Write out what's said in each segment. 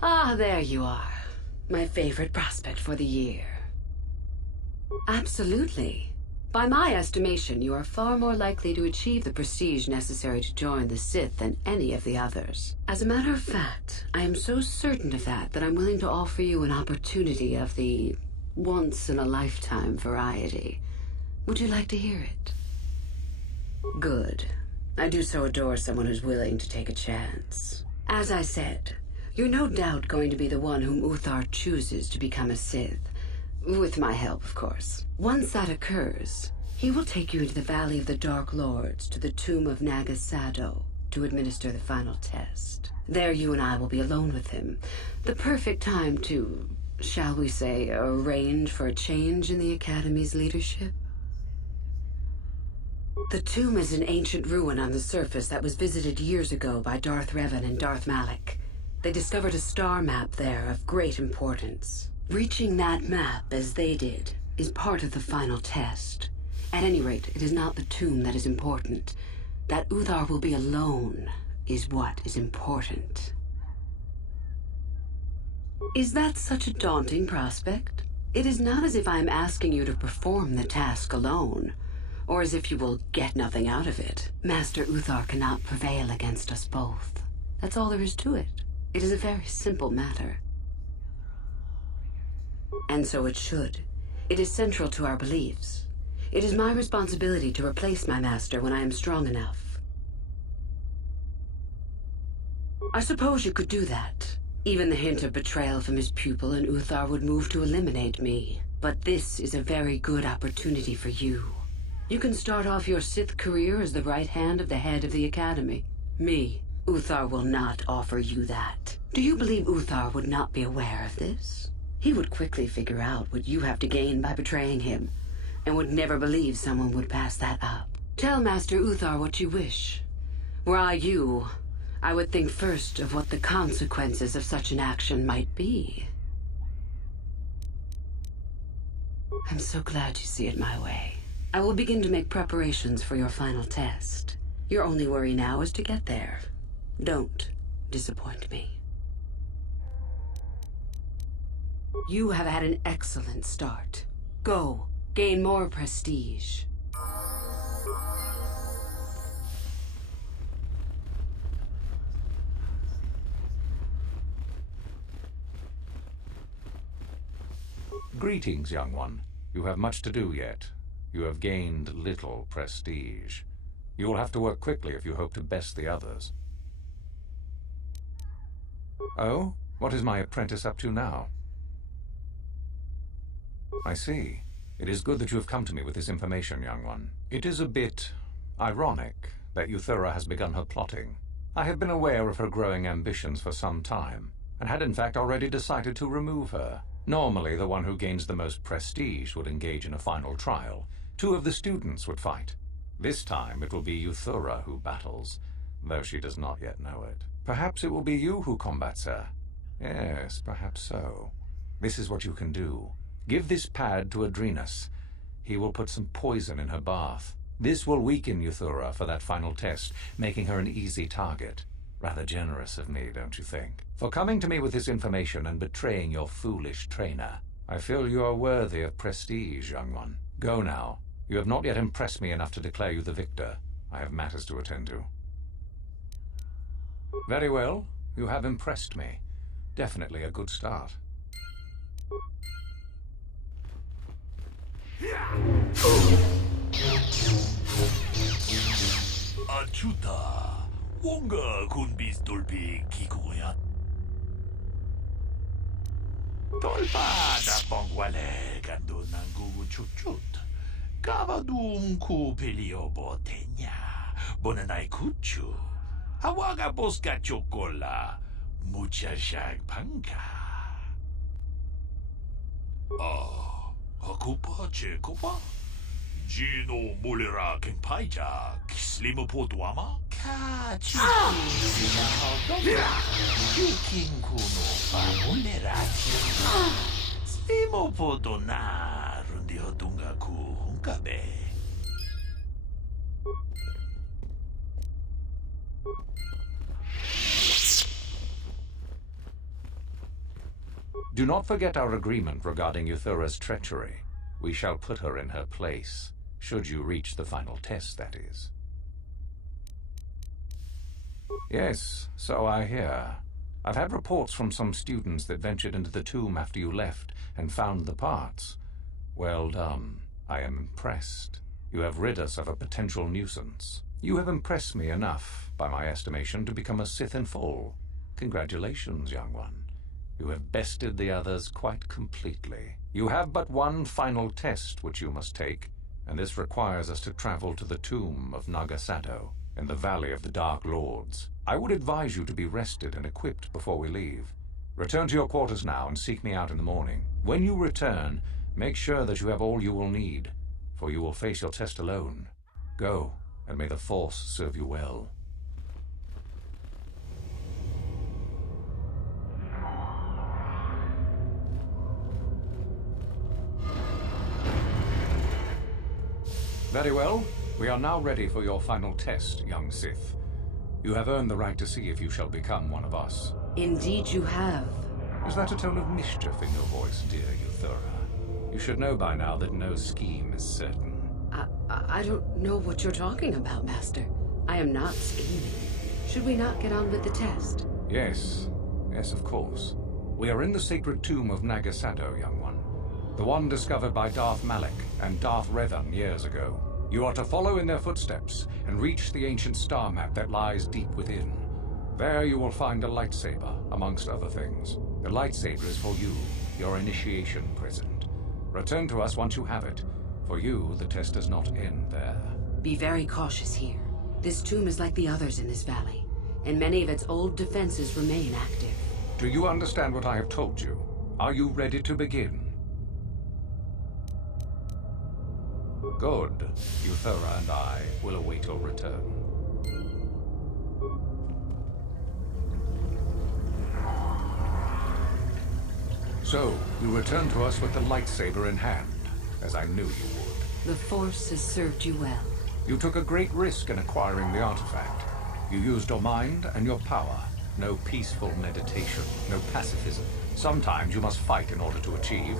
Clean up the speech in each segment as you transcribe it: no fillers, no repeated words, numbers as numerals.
Ah, there you are. My favorite prospect for the year. Absolutely. By my estimation, you are far more likely to achieve the prestige necessary to join the Sith than any of the others. As a matter of fact, I am so certain of that I'm willing to offer you an opportunity of the once-in-a-lifetime variety. Would you like to hear it? Good. I do so adore someone who's willing to take a chance. As I said, you're no doubt going to be the one whom Uthar chooses to become a Sith. With my help, of course. Once that occurs, he will take you into the Valley of the Dark Lords to the tomb of Naga Sadow to administer the final test. There you and I will be alone with him. The perfect time to, shall we say, arrange for a change in the Academy's leadership. The tomb is an ancient ruin on the surface that was visited years ago by Darth Revan and Darth Malak. They discovered a star map there of great importance. Reaching that map, as they did, is part of the final test. At any rate, it is not the tomb that is important. That Uthar will be alone is what is important. Is that such a daunting prospect? It is not as if I am asking you to perform the task alone, or as if you will get nothing out of it. Master Uthar cannot prevail against us both. That's all there is to it. It is a very simple matter. And so it should. It is central to our beliefs. It is my responsibility to replace my master when I am strong enough. I suppose you could do that. Even the hint of betrayal from his pupil and Uthar would move to eliminate me. But this is a very good opportunity for you. You can start off your Sith career as the right hand of the head of the Academy. Me, Uthar will not offer you that. Do you believe Uthar would not be aware of this? He would quickly figure out what you have to gain by betraying him, and would never believe someone would pass that up. Tell Master Uthar what you wish. Were I you, I would think first of what the consequences of such an action might be. I'm so glad you see it my way. I will begin to make preparations for your final test. Your only worry now is to get there. Don't disappoint me. You have had an excellent start. Go, gain more prestige. Greetings, young one. You have much to do yet. You have gained little prestige. You will have to work quickly if you hope to best the others. Oh? What is my apprentice up to now? I see. It is good that you have come to me with this information, young one. It is a bit ironic that Uthura has begun her plotting. I have been aware of her growing ambitions for some time, and had in fact already decided to remove her. Normally, the one who gains the most prestige would engage in a final trial. 2 of the students would fight. This time it will be Uthura who battles, though she does not yet know it. Perhaps it will be you who combats her. Yes, perhaps so. This is what you can do. Give this pad to Adrenus. He will put some poison in her bath. This will weaken Uthura for that final test, making her an easy target. Rather generous of me, don't you think? For coming to me with this information and betraying your foolish trainer. I feel you are worthy of prestige, young one. Go now. You have not yet impressed me enough to declare you the victor. I have matters to attend to. Very well. You have impressed me. Definitely a good start. Achuta, wonga kun bis dolpi kikuya. Tolpa da pongwale kando nangu chuchut. Kavadum ku pelio botenya. Bonanai kuchu. Hawaga boska chocola. Mucha shag panka. Akupa che kopa? Gino mulera kenpaija kislimo potuama? Ka chiki na hodoka. Chikin kuno pa mulera chi. Slimo podona rundi hodunga ku hunkabe. Do not forget our agreement regarding Uthara's treachery. We shall put her in her place, should you reach the final test, that is. Yes, so I hear. I've had reports from some students that ventured into the tomb after you left and found the parts. Well done. I am impressed. You have rid us of a potential nuisance. You have impressed me enough, by my estimation, to become a Sith in full. Congratulations, young one. You have bested the others quite completely. You have but one final test which you must take, and this requires us to travel to the tomb of Naga Sadow in the Valley of the Dark Lords. I would advise you to be rested and equipped before we leave. Return to your quarters now and seek me out in the morning. When you return, make sure that you have all you will need, for you will face your test alone. Go, and may the Force serve you well. Very well. We are now ready for your final test, young Sith. You have earned the right to see if you shall become one of us. Indeed you have. Is that a tone of mischief in your voice, dear Uthara? You should know by now that no scheme is certain. I don't know what you're talking about, Master. I am not scheming. Should we not get on with the test? Yes. Yes, of course. We are in the sacred tomb of Naga Sadow, young one. The one discovered by Darth Malak and Darth Revan years ago. You are to follow in their footsteps and reach the ancient star map that lies deep within. There you will find a lightsaber, amongst other things. The lightsaber is for you, your initiation present. Return to us once you have it. For you, the test does not end there. Be very cautious here. This tomb is like the others in this valley, and many of its old defenses remain active. Do you understand what I have told you? Are you ready to begin? Good. Uthara and I will await your return. So, you return to us with the lightsaber in hand, as I knew you would. The Force has served you well. You took a great risk in acquiring the artifact. You used your mind and your power. No peaceful meditation, no pacifism. Sometimes you must fight in order to achieve.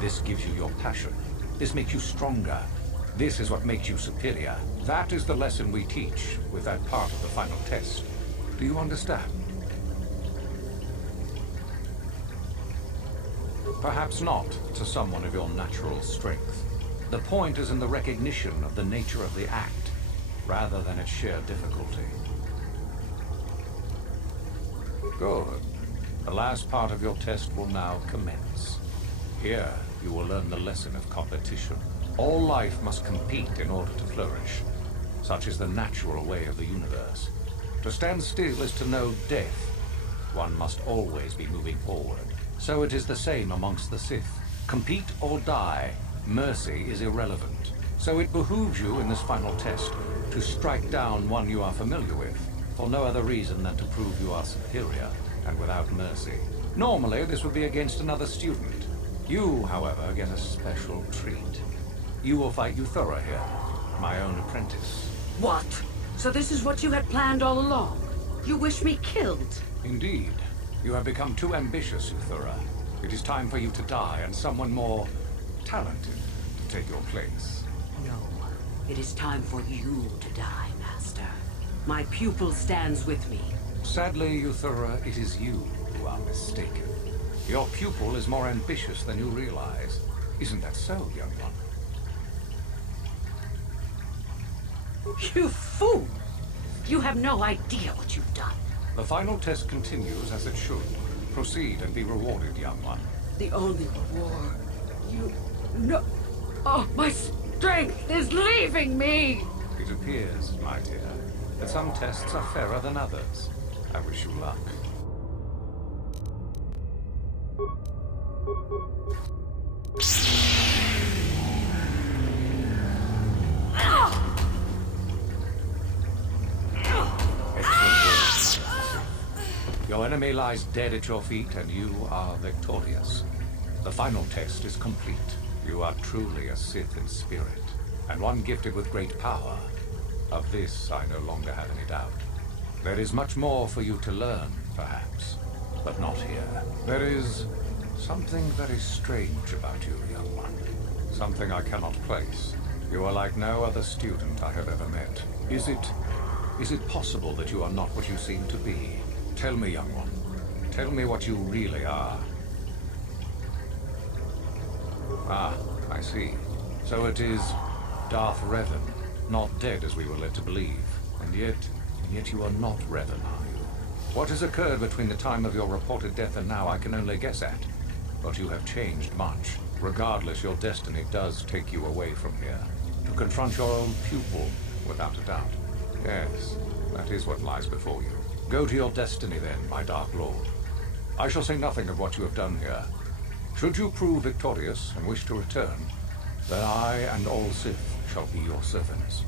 This gives you your passion. This makes you stronger. This is what makes you superior. That is the lesson we teach with that part of the final test. Do you understand? Perhaps not to someone of your natural strength. The point is in the recognition of the nature of the act, rather than its sheer difficulty. Good. The last part of your test will now commence. Here, you will learn the lesson of competition. All life must compete in order to flourish. Such is the natural way of the universe. To stand still is to know death. One must always be moving forward. So it is the same amongst the Sith. Compete or die. Mercy is irrelevant. So it behooves you in this final test to strike down one you are familiar with, for no other reason than to prove you are superior and without mercy. Normally, this would be against another student. You, however, get a special treat. You will fight Uthara here, my own apprentice. What? So this is what you had planned all along? You wish me killed? Indeed. You have become too ambitious, Uthara. It is time for you to die, and someone more talented to take your place. No. It is time for you to die, Master. My pupil stands with me. Sadly, Uthara, it is you who are mistaken. Your pupil is more ambitious than you realize. Isn't that so, young one? You fool! You have no idea what you've done. The final test continues as it should. Proceed and be rewarded, young one. The only reward. You... No... Oh, my strength is leaving me! It appears, my dear, that some tests are fairer than others. I wish you luck. Your enemy lies dead at your feet, and you are victorious. The final test is complete. You are truly a Sith in spirit, and one gifted with great power. Of this, I no longer have any doubt. There is much more for you to learn, perhaps, but not here. There is Something very strange about you, young one. Something I cannot place. You are like no other student I have ever met. Is it possible that you are not what you seem to be? Tell me, young one. Tell me what you really are. Ah, I see. So it is Darth Revan, not dead as we were led to believe. And yet you are not Revan, are you? What has occurred between the time of your reported death and now I can only guess at. But you have changed much. Regardless, your destiny does take you away from here. To confront your own pupil, without a doubt. Yes, that is what lies before you. Go to your destiny then, my Dark Lord. I shall say nothing of what you have done here. Should you prove victorious and wish to return, then I and all Sith shall be your servants.